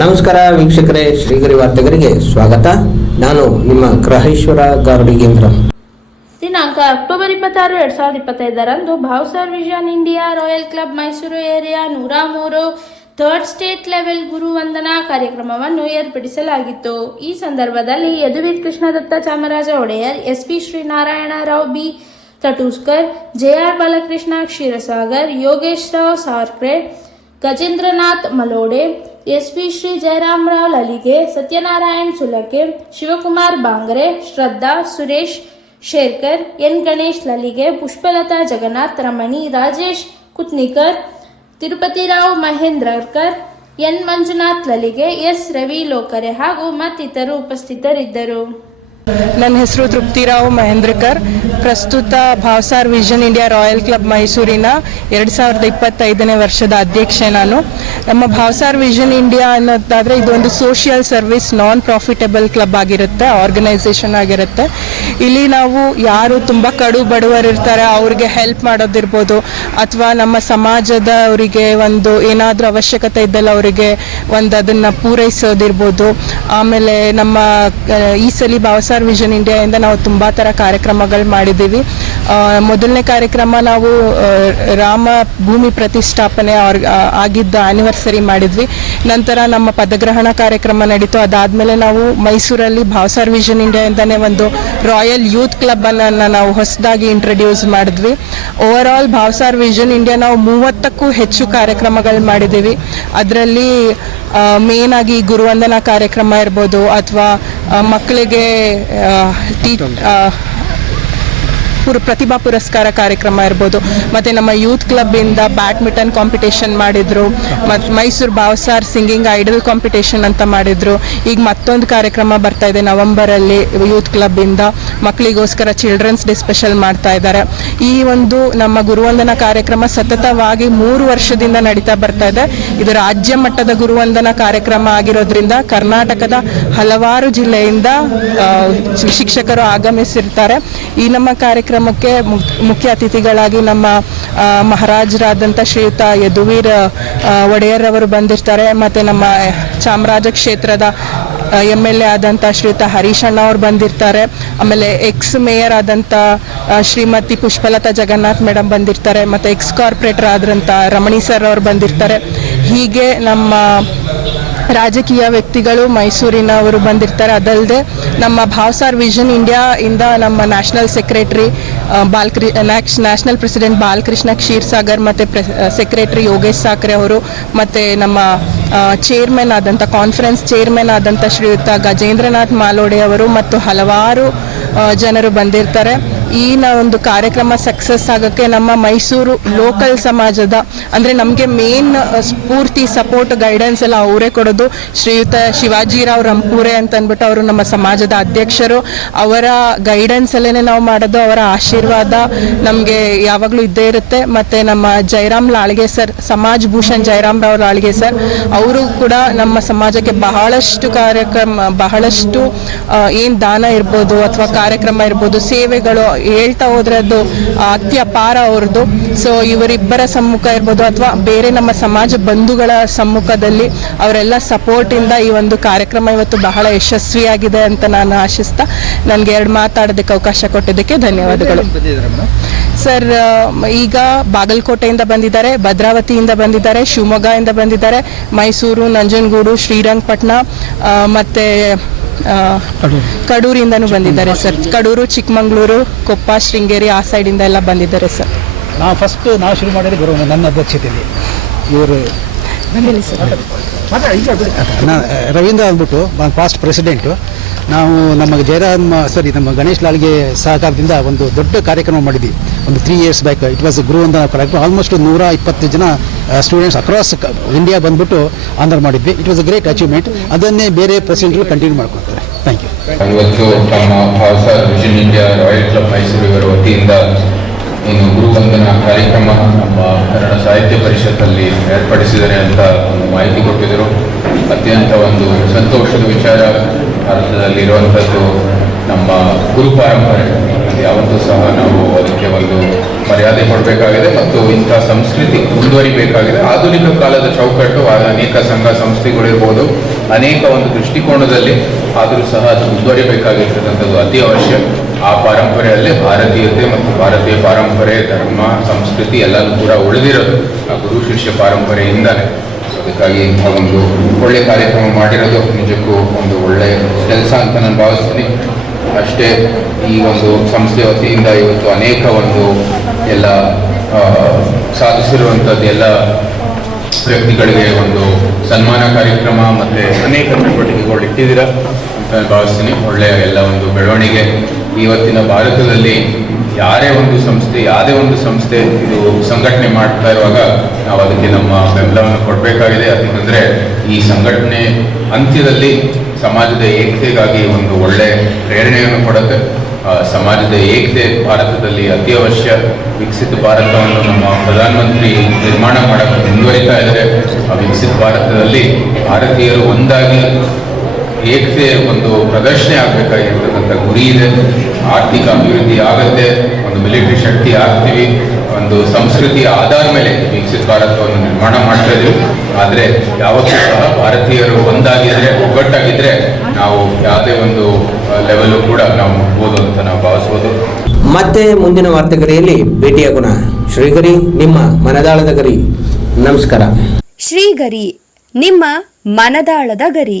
ನಮಸ್ಕಾರ ವೀಕ್ಷಕರೇ, ಶ್ರೀಗರಿ ವಾರ್ತೆಗರಿಗೆ ಸ್ವಾಗತ. ನಾನು ನಿಮ್ಮ ಗ್ರಹೇಶ್ವರ ಗಾರ್ಡಿಗೇಂದ್ರ ದಿನಾಂಕ ಅಕ್ಟೋಬರ್ ಇಪ್ಪತ್ತಾರು, ಎರಡ್ ಸಾವಿರದ ಇಪ್ಪತ್ತೈದರಂದು Bhavsar vision India royal club Mysuru area ನೂರ ಮೂರು ಥರ್ಡ್ ಸ್ಟೇಟ್ ಲೆವೆಲ್ ಗುರು ವಂದನಾ ಕಾರ್ಯಕ್ರಮವನ್ನು ಏರ್ಪಡಿಸಲಾಗಿತ್ತು. ಈ ಸಂದರ್ಭದಲ್ಲಿ Yaduveer Krishnadatta Chamaraja Wadiyar S P Shrinarayana Rao, B Tatuskar, JR Balakrishna Kshirsagar, Yogesh Rao Sarkre, Gajendranath Malode SP Shri Jayaramarao Lalige Satyanarayan Sulake, Shivakumar Bangre, Shraddha, Suresh Sherkar, N Ganesh Lalige, Pushpalatha Jagannath, Ramani Rajesh Kutnikar, Tirupatirao Mahendrakar, N Manjunath Lalige, S Ravi Lokare ಹಾಗೂ ಮತ್ತಿತರರು ಉಪಸ್ಥಿತರಿದ್ದರು. ನನ್ನ ಹೆಸರು ತೃಪ್ತಿರಾವ್ ಮಹೇಂದ್ರಕರ್. ಪ್ರಸ್ತುತ Bhavsar vision India royal club ಮೈಸೂರಿನ ಎರಡು ಸಾವಿರದ ಇಪ್ಪತ್ತೈದನೇ ವರ್ಷದ ಅಧ್ಯಕ್ಷೆ ನಾನು. ನಮ್ಮ ಭಾವಸಾರ್ ವಿಷನ್ ಇಂಡಿಯಾ ಅನ್ನೋದಾದರೆ ಇದೊಂದು social service non profitable club ಆಗಿರುತ್ತೆ ಆರ್ಗನೈಸೇಷನ್ ಆಗಿರುತ್ತೆ. ಇಲ್ಲಿ ನಾವು ಯಾರು ತುಂಬ ಕಡು ಬಡವರು ಇರ್ತಾರೆ, ಅವ್ರಿಗೆ ಹೆಲ್ಪ್ ಮಾಡೋದಿರ್ಬೋದು. ಅಥವಾ ನಮ್ಮ ಸಮಾಜದ ಅವರಿಗೆ ಒಂದು ಏನಾದರೂ ಅವಶ್ಯಕತೆ ಇದ್ದಲ್ಲ ಅವರಿಗೆ ಒಂದು ಅದನ್ನು ಪೂರೈಸೋದಿರ್ಬೋದು. ಆಮೇಲೆ ನಮ್ಮ ಈ ಸಲ ಭಾವಸಾರ್ ವಿಷನ್ ಇಂಡಿಯಾಯಿಂದ ನಾವು ತುಂಬ ಥರ ಕಾರ್ಯಕ್ರಮಗಳು ಮಾಡಿದ್ದೀವಿ. ಮೊದಲನೇ ಕಾರ್ಯಕ್ರಮ ನಾವು ರಾಮ ಭೂಮಿ ಪ್ರತಿಷ್ಠಾಪನೆ ಆಗಿದ್ದ ಆನಿವರ್ಸರಿ ಮಾಡಿದ್ವಿ. ನಂತರ ನಮ್ಮ ಪದಗ್ರಹಣ ಕಾರ್ಯಕ್ರಮ ನಡೀತು. ಅದಾದಮೇಲೆ ನಾವು ಮೈಸೂರಲ್ಲಿ ಭಾವಸಾರ್ ವಿಷನ್ ಇಂಡಿಯಾಯಿಂದನೇ ಒಂದು ರಾಯಲ್ ಯೂತ್ ಕ್ಲಬ್ ಅನ್ನ ನಾವು ಹೊಸದಾಗಿ ಇಂಟ್ರಡ್ಯೂಸ್ ಮಾಡಿದ್ವಿ. Over all Bhavsar vision India ನಾವು ಮೂವತ್ತಕ್ಕೂ ಹೆಚ್ಚು ಕಾರ್ಯಕ್ರಮಗಳು ಮಾಡಿದ್ದೀವಿ. ಅದರಲ್ಲಿ ಮೇನ್ ಆಗಿ ಗುರುವಂದನಾ ಕಾರ್ಯಕ್ರಮ ಇರ್ಬೋದು ಅಥವಾ ಮಕ್ಕಳಿಗೆ ಟೀ ಪುರ ಪ್ರತಿಭಾ ಪುರಸ್ಕಾರ ಕಾರ್ಯಕ್ರಮ ಇರ್ಬೋದು. ಮತ್ತು ನಮ್ಮ ಯೂತ್ ಕ್ಲಬ್ಬಿಂದ ಬ್ಯಾಡ್ಮಿಂಟನ್ ಕಾಂಪಿಟೇಷನ್ ಮಾಡಿದರು. ಮತ್ತು Mysuru Bhavsar singing idol competition ಅಂತ ಮಾಡಿದರು. ಈಗ ಮತ್ತೊಂದು ಕಾರ್ಯಕ್ರಮ ಬರ್ತಾ ಇದೆ ನವಂಬರಲ್ಲಿ ಯೂತ್ ಕ್ಲಬ್ಬಿಂದ ಮಕ್ಕಳಿಗೋಸ್ಕರ ಚಿಲ್ಡ್ರನ್ಸ್ ಡೇ ಸ್ಪೆಷಲ್ ಮಾಡ್ತಾ ಇದ್ದಾರೆ ಈ ಒಂದು ನಮ್ಮ ಗುರುವಂದನಾ ಕಾರ್ಯಕ್ರಮ ಸತತವಾಗಿ ಮೂರು ವರ್ಷದಿಂದ ನಡೀತಾ ಬರ್ತಾ ಇದೆ. ಇದು ರಾಜ್ಯ ಮಟ್ಟದ ಗುರುವಂದನಾ ಕಾರ್ಯಕ್ರಮ ಆಗಿರೋದ್ರಿಂದ ಕರ್ನಾಟಕದ ಹಲವಾರು ಜಿಲ್ಲೆಯಿಂದ ಶಿಕ್ಷಕರು ಆಗಮಿಸಿರ್ತಾರೆ. ಈ ನಮ್ಮ ಕಾರ್ಯಕ್ರಮಕ್ಕೆ ಮುಕ್- ಮುಖ್ಯ ಅತಿಥಿಗಳಾಗಿ ನಮ್ಮ ಮಹಾರಾಜರಾದಂಥ ಶ್ರೀಯುತ ಯದುವೀರ್ ಒಡೆಯರ್ ಅವರು ಬಂದಿರ್ತಾರೆ. ಮತ್ತು ನಮ್ಮ ಚಾಮರಾಜ ಕ್ಷೇತ್ರದ ಎಂ ಎಲ್ ಎ ಆದಂಥ ಶ್ರೀಯುತ ಹರೀಶ್ ಅಣ್ಣ ಅವ್ರು ಬಂದಿರ್ತಾರೆ. ಆಮೇಲೆ ಎಕ್ಸ್ ಮೇಯರ್ ಆದಂಥ ಶ್ರೀಮತಿ ಪುಷ್ಪಲತಾ ಜಗನ್ನಾಥ್ ಮೇಡಮ್ ಬಂದಿರ್ತಾರೆ. ಮತ್ತು ಎಕ್ಸ್ ಕಾರ್ಪೊರೇಟರ್ ಆದಂಥ ರಮಣಿ ಸರ್ ಅವ್ರು ಬಂದಿರ್ತಾರೆ. ಹೀಗೆ ನಮ್ಮ ರಾಜಕೀಯ ವ್ಯಕ್ತಿಗಳು ಮೈಸೂರಿನವರು ಬಂದಿರ್ತಾರೆ. ಅದಲ್ಲದೆ ನಮ್ಮ ಭಾವಸಾರ್ ವಿಷನ್ ಇಂಡಿಯಾ ಇಂದ ನಮ್ಮ ನ್ಯಾಷನಲ್ ಸೆಕ್ರೆಟರಿ ಬಾಲ್ಕೃ ನ್ಯಾಷನಲ್ ಪ್ರೆಸಿಡೆಂಟ್ ಬಾಲಕೃಷ್ಣ ಕ್ಷೀರ್ಸಾಗರ್ ಮತ್ತು ಸೆಕ್ರೆಟರಿ ಯೋಗೇಶ್ ಸಾಕ್ರೆ ಅವರು ಮತ್ತು ನಮ್ಮ ಚೇರ್ಮನ್ ಆದಂಥ ಕಾನ್ಫರೆನ್ಸ್ ಚೇರ್ಮನ್ ಆದಂಥ ಶ್ರೀಯುತ ಗಜೇಂದ್ರನಾಥ್ ಮಾಲೋಡೆ ಅವರು ಮತ್ತು ಹಲವಾರು ಜನರು ಬಂದಿರ್ತಾರೆ. ಈ ನ ಒಂದು ಕಾರ್ಯಕ್ರಮ ಸಕ್ಸಸ್ ಆಗೋಕ್ಕೆ ನಮ್ಮ ಮೈಸೂರು ಲೋಕಲ್ ಸಮಾಜದ, ಅಂದರೆ ನಮಗೆ ಮೇನ್ ಸ್ಫೂರ್ತಿ ಸಪೋರ್ಟ್ ಗೈಡೆನ್ಸ್ ಎಲ್ಲ ಅವರೇ ಕೊಡೋದು. ಶ್ರೀಯುತ ಶಿವಾಜಿರಾವ್ ರಂಪೂರೆ ಅಂತ ಅಂದ್ಬಿಟ್ಟು ಅವರು ನಮ್ಮ ಸಮಾಜದ ಅಧ್ಯಕ್ಷರು. ಅವರ ಗೈಡೆನ್ಸ್ ಅಲ್ಲೇನೆ ನಾವು ಮಾಡೋದು, ಅವರ ಆಶೀರ್ವಾದ ನಮಗೆ ಯಾವಾಗಲೂ ಇದ್ದೇ ಇರುತ್ತೆ. ಮತ್ತು ನಮ್ಮ ಜಯರಾಮ್ ಲಾಳ್ಗೆ ಸರ್, ಸಮಾಜ್ ಭೂಷಣ್ ಜಯರಾಮ್ ರಾವ್ ಲಾಳ್ಗೆ ಸರ್, ಅವರು ಕೂಡ ನಮ್ಮ ಸಮಾಜಕ್ಕೆ ಬಹಳಷ್ಟು ಕಾರ್ಯಕ್ರಮ, ಬಹಳಷ್ಟು ಏನು ದಾನ ಇರ್ಬೋದು ಅಥವಾ ಕಾರ್ಯಕ್ರಮ ಇರ್ಬೋದು, ಸೇವೆಗಳು ಹೇಳ್ತಾ ಹೋದ್ರೆ ಅದು ಅತ್ಯಪಾರ ಅವ್ರದ್ದು. ಸೊ ಇವರಿಬ್ಬರ ಸಮ್ಮುಖ ಇರ್ಬೋದು ಅಥವಾ ಬೇರೆ ನಮ್ಮ ಸಮಾಜ ಬಂಧುಗಳ ಸಮ್ಮುಖದಲ್ಲಿ ಅವರೆಲ್ಲ ಸಪೋರ್ಟಿಂದ ಈ ಒಂದು ಕಾರ್ಯಕ್ರಮ ಇವತ್ತು ಬಹಳ ಯಶಸ್ವಿಯಾಗಿದೆ ಅಂತ ನಾನು ಆಶಿಸ್ತಾ ನನಗೆ ಎರಡು ಮಾತಾಡೋದಕ್ಕೆ ಅವಕಾಶ ಕೊಟ್ಟಿದ್ದಕ್ಕೆ ಧನ್ಯವಾದಗಳು. ಸರ್ ಈಗ ಬಾಗಲಕೋಟೆಯಿಂದ ಬಂದಿದ್ದಾರೆ, ಭದ್ರಾವತಿಯಿಂದ ಬಂದಿದ್ದಾರೆ, ಶಿವಮೊಗ್ಗದಿಂದ ಬಂದಿದ್ದಾರೆ, ಮೈಸೂರು, ನಂಜನಗೂಡು ಶ್ರೀರಂಗಪಟ್ಟಣ ಮತ್ತು ಕಡೂರಿಂದನೂ ಬಂದಿದ್ದಾರೆ ಸರ್. ಕಡೂರು ಚಿಕ್ಕಮಂಗ್ಳೂರು ಕೊಪ್ಪ ಶೃಂಗೇರಿ ಆ ಸೈಡಿಂದ ಎಲ್ಲ ಬಂದಿದ್ದಾರೆ ಸರ್. ನಾವು ಫಸ್ಟ್ ನಾವು ಶುರು ಮಾಡಿದ್ರೆ ಗುರು ನನ್ನ ಅಧ್ಯಕ್ಷತೆಯಲ್ಲಿ. ಇವರು ನಾನು ರವೀಂದ್ರ ಅಂದ್ಬಿಟ್ಟು ನಾನು ಪಾಸ್ಟ್ ಪ್ರೆಸಿಡೆಂಟು ನಾವು ನಮ್ಮ ಜಯರಾಮ್ ಸಾರಿ ನಮ್ಮ ಗಣೇಶ್ ಲಾಲ್ಗೆ ಸಹಕಾರದಿಂದ ಒಂದು ದೊಡ್ಡ ಕಾರ್ಯಕ್ರಮ ಮಾಡಿದ್ವಿ. ಒಂದು three years back it was ಗುರುವಂದನ ಕಾರ್ಯಕ್ರಮ ಆಲ್ಮೋಸ್ಟ್ ನೂರ ಇಪ್ಪತ್ತು ಜನ ಸ್ಟೂಡೆಂಟ್ಸ್ ಅಕ್ರಾಸ್ ಇಂಡಿಯಾ ಬಂದ್ಬಿಟ್ಟು ಆಂಧ್ರ ಮಾಡಿದ್ವಿ. It was a great achievement ಅದನ್ನೇ ಬೇರೆ ಪ್ರೆಸಿಡೆಂಟ್ಗಳು ಕಂಟಿನ್ಯೂ ಮಾಡ್ಕೊಳ್ತಾರೆ. ಥ್ಯಾಂಕ್ ಯು ಇವತ್ತು ನಮ್ಮ Bhavsar vision India royal club Mysuru ಇವರ ಏನು ಗುರುವಂದನ ಕಾರ್ಯಕ್ರಮ ನಮ್ಮ ಕನ್ನಡ ಸಾಹಿತ್ಯ ಪರಿಷತ್ತಲ್ಲಿ ಏರ್ಪಡಿಸಿದ್ದಾರೆ ಅಂತ ಒಂದು ಮಾಹಿತಿ ಕೊಟ್ಟಿದ್ದರು. ಅತ್ಯಂತ ಒಂದು ಸಂತೋಷದ ವಿಚಾರ. ಭಾರತದಲ್ಲಿ ಇರುವಂಥದ್ದು ನಮ್ಮ ಗುರು ಪರಂಪರೆ. ಯಾವತ್ತೂ ಸಹ ನಾವು ಅದಕ್ಕೆ ಒಂದು ಮರ್ಯಾದೆ ಕೊಡಬೇಕಾಗಿದೆ ಮತ್ತು ಇಂಥ ಸಂಸ್ಕೃತಿ ಮುಂದುವರಿಬೇಕಾಗಿದೆ. ಆಧುನಿಕ ಕಾಲದ ಚೌಕಟ್ಟು, ಅನೇಕ ಸಂಘ ಸಂಸ್ಥೆಗಳಿರ್ಬೋದು ಅನೇಕ ಒಂದು ದೃಷ್ಟಿಕೋನದಲ್ಲಿ ಆದರೂ ಸಹ ಅದು ಮುಂದುವರಿಬೇಕಾಗಿರ್ತಕ್ಕಂಥದ್ದು ಅತಿ ಅವಶ್ಯ. ಆ ಪರಂಪರೆಯಲ್ಲೇ ಭಾರತೀಯತೆ ಮತ್ತು ಭಾರತೀಯ ಪರಂಪರೆ, ಧರ್ಮ, ಸಂಸ್ಕೃತಿ ಎಲ್ಲನೂ ಕೂಡ ಉಳಿದಿರೋದು ಆ ಗುರು ಶಿಷ್ಯ ಪರಂಪರೆಯಿಂದಾನೆ ಸೊ ಅದಕ್ಕಾಗಿ ಇಂಥ ಒಂದು ಒಳ್ಳೆ ಕಾರ್ಯಕ್ರಮ ಮಾಡಿರೋದು ನಿಜಕ್ಕೂ ಒಂದು ಒಳ್ಳೆ ಕೆಲಸ ಅಂತ ನಾನು ಭಾವಿಸ್ತೀನಿ. ಅಷ್ಟೇ ಈ ಒಂದು ಸಂಸ್ಥೆ ವತಿಯಿಂದ ಇವತ್ತು ಅನೇಕ ಒಂದು ಎಲ್ಲ ಸಾಧಿಸಿರುವಂಥದ್ದು ಎಲ್ಲ ವ್ಯಕ್ತಿಗಳಿಗೆ ಒಂದು ಸನ್ಮಾನ ಕಾರ್ಯಕ್ರಮ ಮತ್ತು ಅನೇಕ ಚಟುವಟಿಕೆಗಳು ಇಟ್ಟಿದ್ದೀರಾ ಅಂತ ಭಾವಿಸ್ತೀನಿ. ಒಳ್ಳೆಯ ಎಲ್ಲ ಒಂದು ಬೆಳವಣಿಗೆ. ಇವತ್ತಿನ ಭಾರತದಲ್ಲಿ ಯಾರೇ ಒಂದು ಸಂಸ್ಥೆ ಯಾವುದೇ ಒಂದು ಸಂಸ್ಥೆ ಇದು ಸಂಘಟನೆ ಮಾಡ್ತಾ ಇರುವಾಗ ನಾವು ಅದಕ್ಕೆ ನಮ್ಮ ಬೆಂಬಲವನ್ನು ಕೊಡಬೇಕಾಗಿದೆ. ಯಾಕಂದರೆ ಈ ಸಂಘಟನೆ ಅಂತ್ಯದಲ್ಲಿ ಸಮಾಜದ ಏಕತೆಗಾಗಿ ಒಂದು ಒಳ್ಳೆ ಪ್ರೇರಣೆಯನ್ನು ಕೊಡುತ್ತೆ. ಸಮಾಜದ ಏಕತೆ ಭಾರತದಲ್ಲಿ ಅತಿ ಅವಶ್ಯ ವಿಕಸಿತ ಭಾರತವನ್ನು ನಮ್ಮ ಪ್ರಧಾನಮಂತ್ರಿ ನಿರ್ಮಾಣ ಮಾಡಕ್ಕೆ ಮುಂದುವರಿತಾ ಇದ್ದಾರೆ. ಆ ವಿಕಸಿತ ಭಾರತದಲ್ಲಿ ಭಾರತೀಯರು ಒಂದಾಗಿ ಏಕತೆ ಒಂದು ಪ್ರದರ್ಶನೆ ಆಗಬೇಕಾಗಿರ್ತಕ್ಕಂಥ ಗುರಿ ಇದೆ. ಆರ್ಥಿಕ ಅಭಿವೃದ್ಧಿ ಆಗುತ್ತೆ ಒಂದು ಮಿಲಿಟರಿ ಶಕ್ತಿ ಆಗ್ತೀವಿ ಒಂದು ಸಂಸ್ಕೃತಿ ಆಧಾರ ಮೇಲೆ ವಿಕಸಿತ ಭಾರತವನ್ನು ನಿರ್ಮಾಣ ಮಾಡ್ತಾ ಇದೀವಿ. ಆದರೆ ಯಾವತ್ತೂ ಸಹ ಭಾರತೀಯರು ಒಂದಾಗಿದ್ರೆ ಒಗ್ಗಟ್ಟಾಗಿದ್ರೆ ನಾವು ಯಾವುದೇ ಒಂದು ಲೆವೆಲ್ಲು ಕೂಡ ನಾವು ಮುಟ್ಬೋದು ಅಂತ ನಾವು ಭಾವಿಸ್ಬೋದು. ಮತ್ತೆ ಮುಂದಿನ ವಾರ್ತೆಗರಿಯಲ್ಲಿ ಭೇಟಿಯಾಗೋಣ. ಶ್ರೀಗರಿ ನಿಮ್ಮ ಮನದಾಳದ ಗರಿ. ನಮಸ್ಕಾರ. ಶ್ರೀಗರಿ ನಿಮ್ಮ ಮನದಾಳದ ಗರಿ.